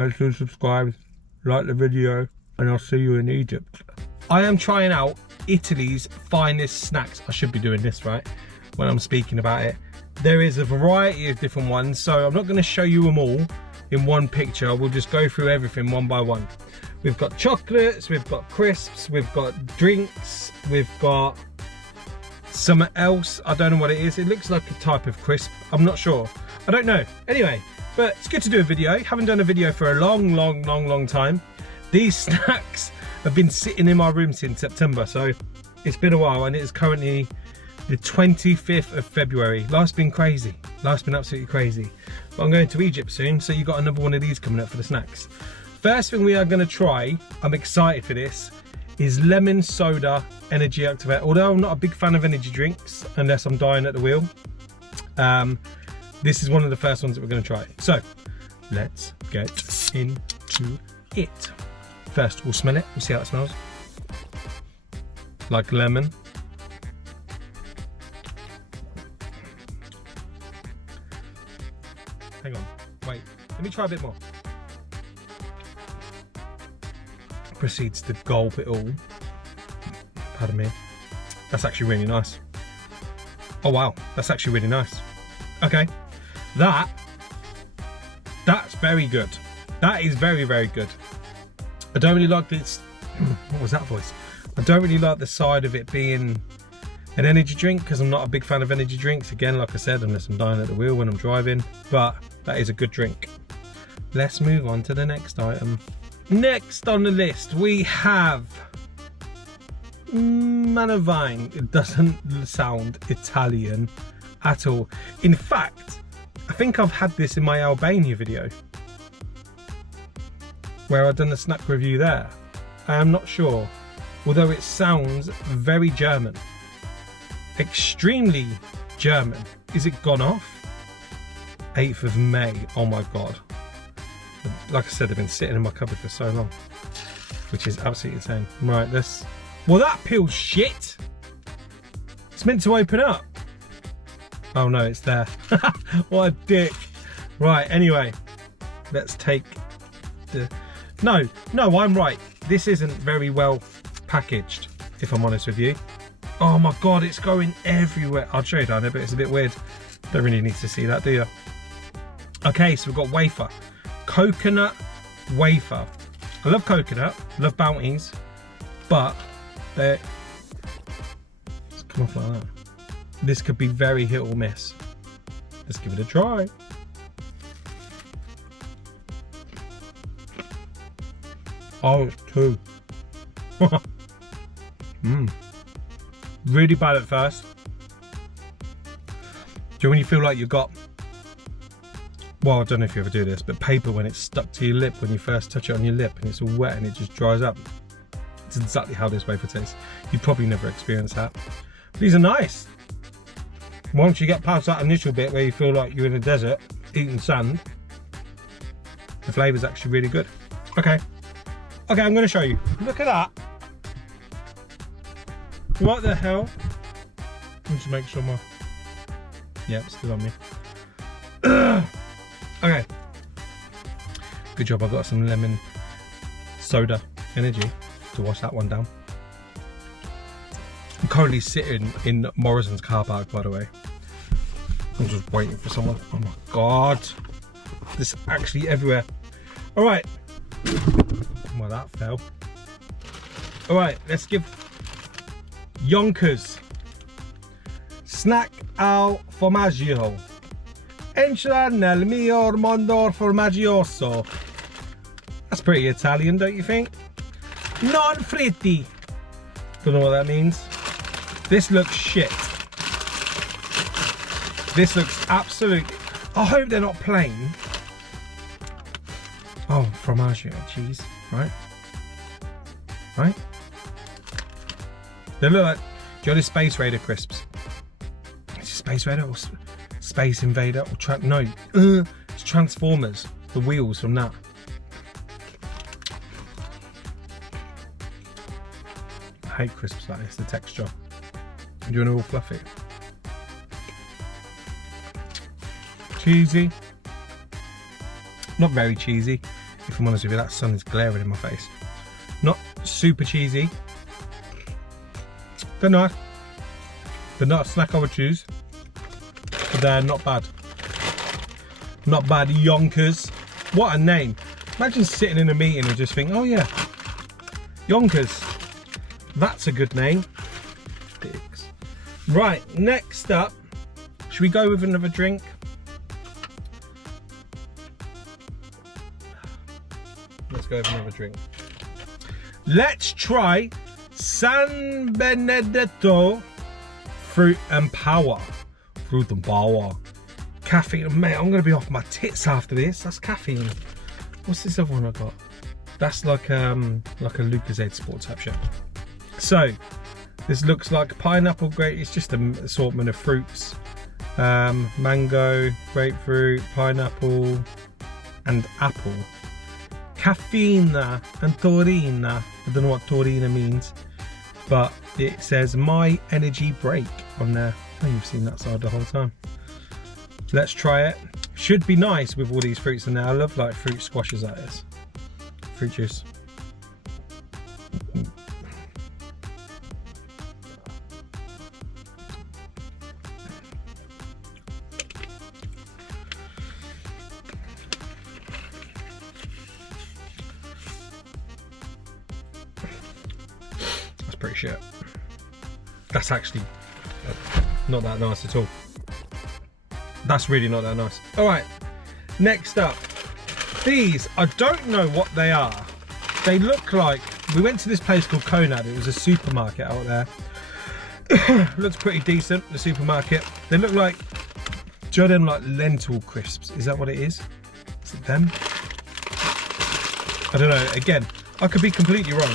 make sure you subscribe, like the video, and I'll see you in Egypt. I am trying out Italy's finest snacks. I should be doing this, right, when I'm speaking about it. There is a variety of different ones, so I'm not going to show you them all in one picture. We'll just go through everything one by one. We've got chocolates, we've got crisps, we've got drinks, we've got something else. I don't know what it is. It looks like a type of crisp. I'm not sure. I don't know. Anyway, but it's good to do a video. Haven't done a video for a long time. These snacks have been sitting in my room since September, so it's been a while, and it is currently the 25th of February. Life's been crazy. Life's been absolutely crazy. But I'm going to Egypt soon, so you got another one of these coming up for the snacks. First thing we are going to try, I'm excited for this, is lemon soda energy activator. Although I'm not a big fan of energy drinks, unless I'm dying at the wheel, this is one of the first ones that we're going to try. So let's get into it. First, we'll smell it. We'll see how it smells. Like lemon. Hang on, wait. Let me try a bit more. Proceeds to gulp it all. Pardon me. That's actually really nice. Oh wow, that's actually really nice. Okay, that's very good. That is very good. I don't really like this. What was that voice? I don't really like the side of it being an energy drink, because I'm not a big fan of energy drinks. Again, like I said, unless I'm dying at the wheel when I'm driving. But that is a good drink. Let's move on to the next item. Next on the list we have Manavine. It doesn't sound Italian at all. In fact, I think I've had this in my Albania video, where I've done a snack review there. I am not sure, although it sounds very German. Extremely German. Is it gone off? 8th of May, oh my God. Like I said, they've been sitting in my cupboard for so long, which is absolutely insane. Right, well, that peel's shit. It's meant to open up. Oh no, it's there. What a dick. Right, anyway, let's take the... No, I'm right. This isn't very well packaged, if I'm honest with you. Oh my God, it's going everywhere. I'll show you down there, but it's a bit weird. Don't really need to see that, do you? Okay, so we've got wafer. Coconut wafer. I love coconut, love Bounties, but they're... It's come off like that. This could be very hit or miss. Let's give it a try. Oh, it's two. Really bad at first. Do you know when you feel like you've got, well, I don't know if you ever do this, but paper when it's stuck to your lip, when you first touch it on your lip and it's all wet and it just dries up? It's exactly how this wafer tastes. You've probably never experienced that. These are nice. Once you get past that initial bit where you feel like you're in a desert eating sand, the flavour's actually really good. Okay, I'm going to show you. Look at that. What the hell? Let me just make sure my... Yeah, it's still on me. Okay. Good job, I've got some lemon soda energy to wash that one down. I'm currently sitting in Morrison's car park, by the way. I'm just waiting for someone. Oh my God. This is actually everywhere. All right. Well, that fell. All right, let's give Yonkers snack al formaggio. Entra nel mio mondo formaggioso. That's pretty Italian, don't you think? Non fritti. Don't know what that means. This looks shit. This looks absolutely... I hope they're not plain. Oh, formaggio, cheese, right? Right? They look like, do you know the Space Raider crisps? Is it Space Raider or Space Invader or no, it's Transformers, the wheels from that. I hate crisps like this, the texture. Do you want it all fluffy? Cheesy. Not very cheesy. if I'm honest with you, that sun is glaring in my face. Not super cheesy. They're nice. They're not a snack I would choose, but they're not bad. Not bad. Yonkers. What a name. Imagine sitting in a meeting and just think, oh yeah, Yonkers. That's a good name. Dicks. Right, next up, should we go with another drink? Let's go with another drink. Let's try San Benedetto Fruit and Power. Fruit and Power. Caffeine. Mate, I'm going to be off my tits after this. That's caffeine. What's this other one I got? That's like a Lucozade Sport type shit. So, this looks like pineapple grape. It's just an assortment of fruits. Mango, grapefruit, pineapple, and apple. Caffeina and taurina. I don't know what taurina means, but it says My Energy Break on there. Oh, you've seen that side the whole time. Let's try it. Should be nice with all these fruits in there. I love like fruit squashes like this. Fruit juice. That's pretty shit. That's actually not that nice at all. That's really not that nice. All right, next up. These, I don't know what they are. They look like, we went to this place called Conad. It was a supermarket out there. Looks pretty decent, the supermarket. They look like, do you know them like lentil crisps? Is that what it is? Is it them? I don't know, again, I could be completely wrong.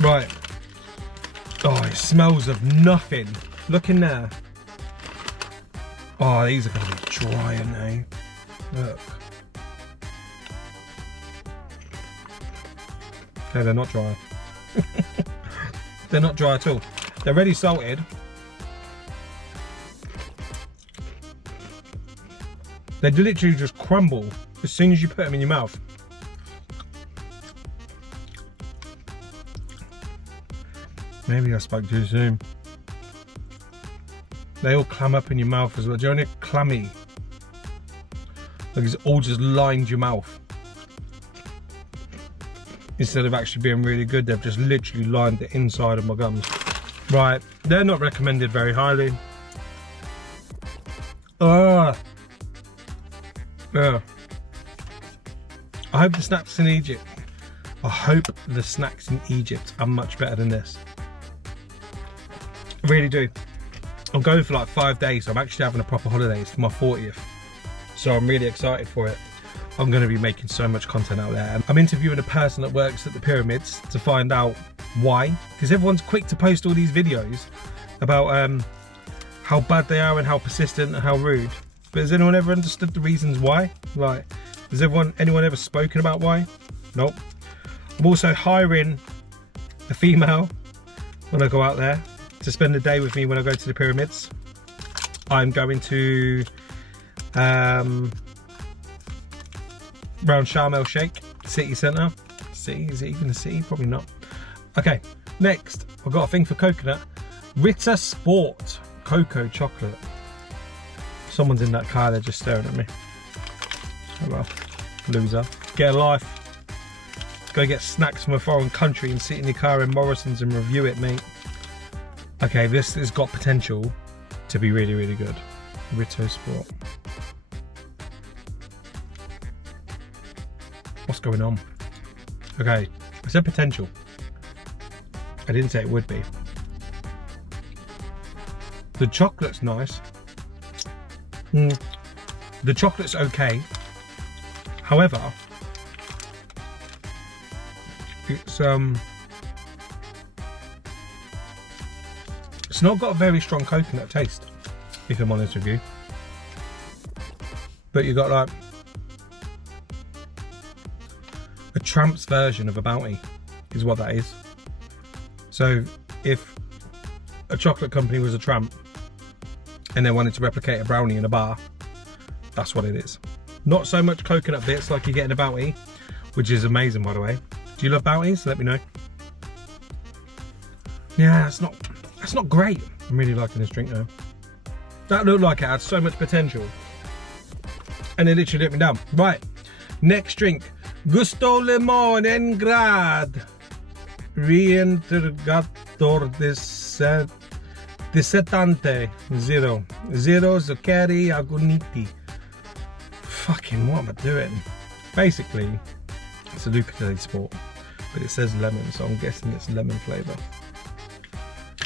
Right. Oh, it smells of nothing. Look in there. Oh, these are gonna be dry now. Look. Okay, they're not dry. They're not dry at all. They're ready salted. They literally just crumble as soon as you put them in your mouth. Maybe I spoke too soon. They all clam up in your mouth as well. Do you know clammy? Like it's all just lined your mouth. Instead of actually being really good, they've just literally lined the inside of my gums. Right, they're not recommended very highly. I hope the snacks in Egypt. I hope the snacks in Egypt are much better than this. I really do. I'm going for like 5 days, so I'm actually having a proper holiday. It's for my 40th. So I'm really excited for it. I'm going to be making so much content out there. And I'm interviewing a person that works at the pyramids to find out why. Because everyone's quick to post all these videos about how bad they are and how persistent and how rude. But has anyone ever understood the reasons why? Like, has anyone ever spoken about why? Nope. I'm also hiring a female when I go out there to spend the day with me when I go to the pyramids. I'm going to around Sharm El Sheikh city centre. City, is it even a city? Probably not. Okay, next I've got a thing for coconut. Ritter Sport cocoa chocolate. Someone's in that car, they're just staring at me. Oh well, loser. Get a life. Go get snacks from a foreign country and sit in your car in Morrison's and review it, mate. Okay, this has got potential to be really, really good. Ritter Sport. What's going on? Okay, I said potential. I didn't say it would be. The chocolate's nice. The chocolate's okay. However, it's not got a very strong coconut taste, if I'm honest with you. But you got like a tramp's version of a bounty, is what that is. So if a chocolate company was a tramp and they wanted to replicate a brownie in a bar, that's what it is. Not so much coconut bits like you get in a Bounty, which is amazing, by the way. Do you love Bounties? Let me know. Yeah, that's not great. I'm really liking this drink though. That looked like it had so much potential. And it literally let me down. Right, next drink. Gusto Limon en Grad. Reintegrator Desetante. Zero Zuccheri Agoniti. Fucking what am I doing? Basically, it's a Lucatelli Sport, but it says lemon, so I'm guessing it's lemon flavour.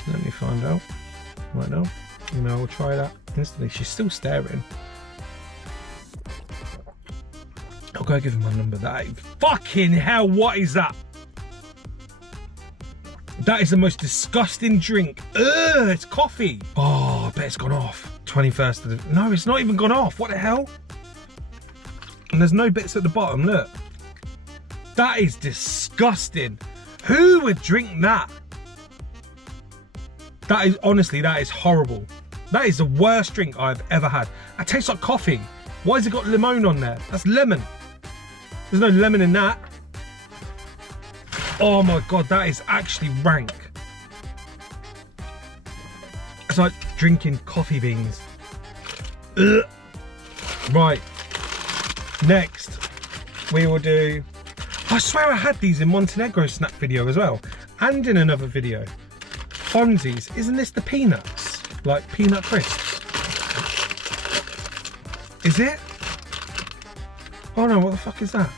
Let me find out right now. You know, we'll try that instantly. She's still staring. I'll go give him my number. That fucking hell, what is that? That is the most disgusting drink. Ugh, it's coffee. Oh, I bet it's gone off. 21st of the... No, it's not even gone off. What the hell? And there's no bits at the bottom, look. That is disgusting. Who would drink that? That is, honestly, that is horrible. That is the worst drink I've ever had. It tastes like coffee. Why has it got lemon on there? That's lemon. There's no lemon in that. Oh my God, that is actually rank. It's like drinking coffee beans. Ugh. Right, next we will do, I swear I had these in Montenegro snack video as well, and in another video. Fonzie's, isn't this the peanuts? Like peanut crisps? Is it? Oh no, what the fuck is that?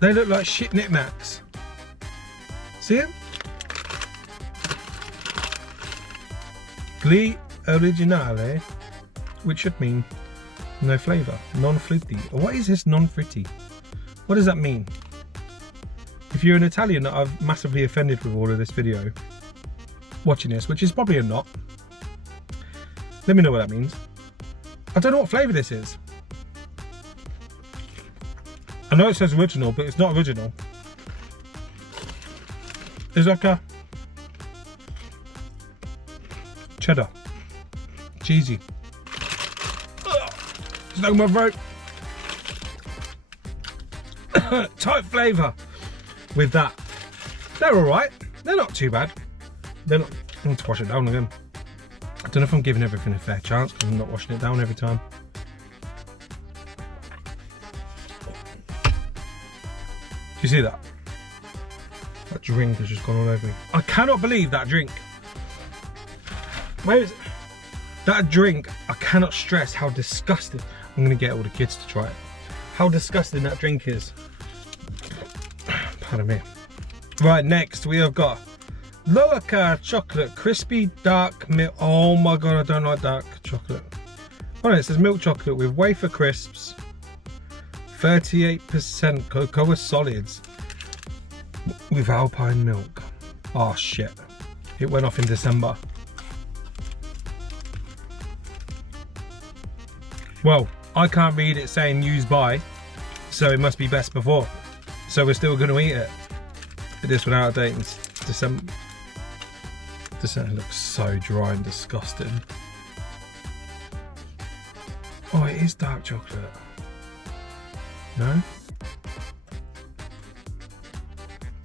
They look like shit knickknacks. See it? Gli originale, which should mean no flavour, non-fruity. What is this non-fruity? What does that mean? If you're an Italian that I've massively offended with all of this video, watching this, which is probably a not, let me know what that means. I don't know what flavour this is. I know it says original, but it's not original. It's like a cheddar, cheesy. It's like my throat. Tight flavour with that. They're alright. They're not too bad. They're not. I need to wash it down again. I don't know if I'm giving everything a fair chance because I'm not washing it down every time. Do you see that? That drink has just gone all over me. I cannot believe that drink. Where is it? That drink, I cannot stress how disgusting. I'm going to get all the kids to try it. How disgusting that drink is. Pardon me. Right, next we have got Lower Car Chocolate Crispy Dark Milk. Oh my God, I don't like dark chocolate. Oh no, it says milk chocolate with wafer crisps. 38% cocoa solids with alpine milk. Oh shit. It went off in December. Well, I can't read it saying use by, so it must be best before. So we're still going to eat it. But this one out of date in December. December looks so dry and disgusting. Oh, it is dark chocolate. No?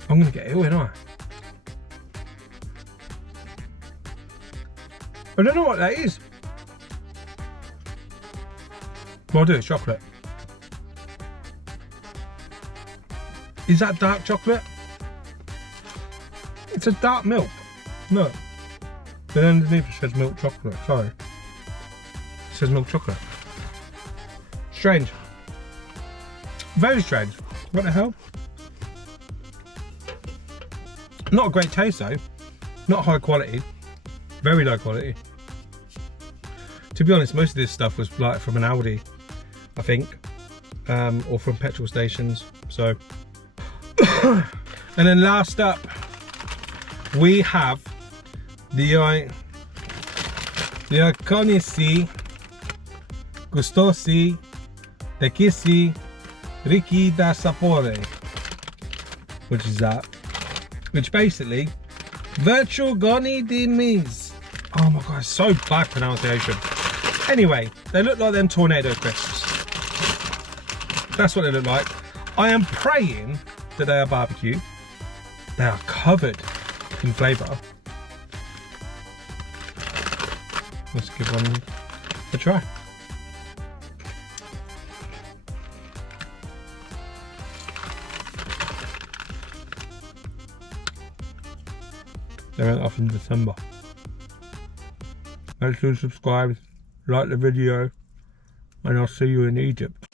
I'm going to get ill, ain't I? I don't know what that is. Well, I'll do it, chocolate. Is that dark chocolate? It's a dark milk. Look. But underneath it says milk chocolate. Sorry. It says milk chocolate. Strange. Very strange. What the hell? Not a great taste though. Not high quality. Very low quality. To be honest, most of this stuff was like from an Aldi, I think, or from petrol stations. So, and then last up, we have the Iconici, Gustosi, Tequisi, Ricchi da Sapore, which is that, which basically, Virtual Goni di Mise. Oh my God, so bad pronunciation. Anyway, they look like them tornado crisps. That's what they look like. I am praying that they are barbecue. They are covered in flavour. Let's give one a try. They went off in December. Make sure to subscribe, like the video, and I'll see you in Egypt.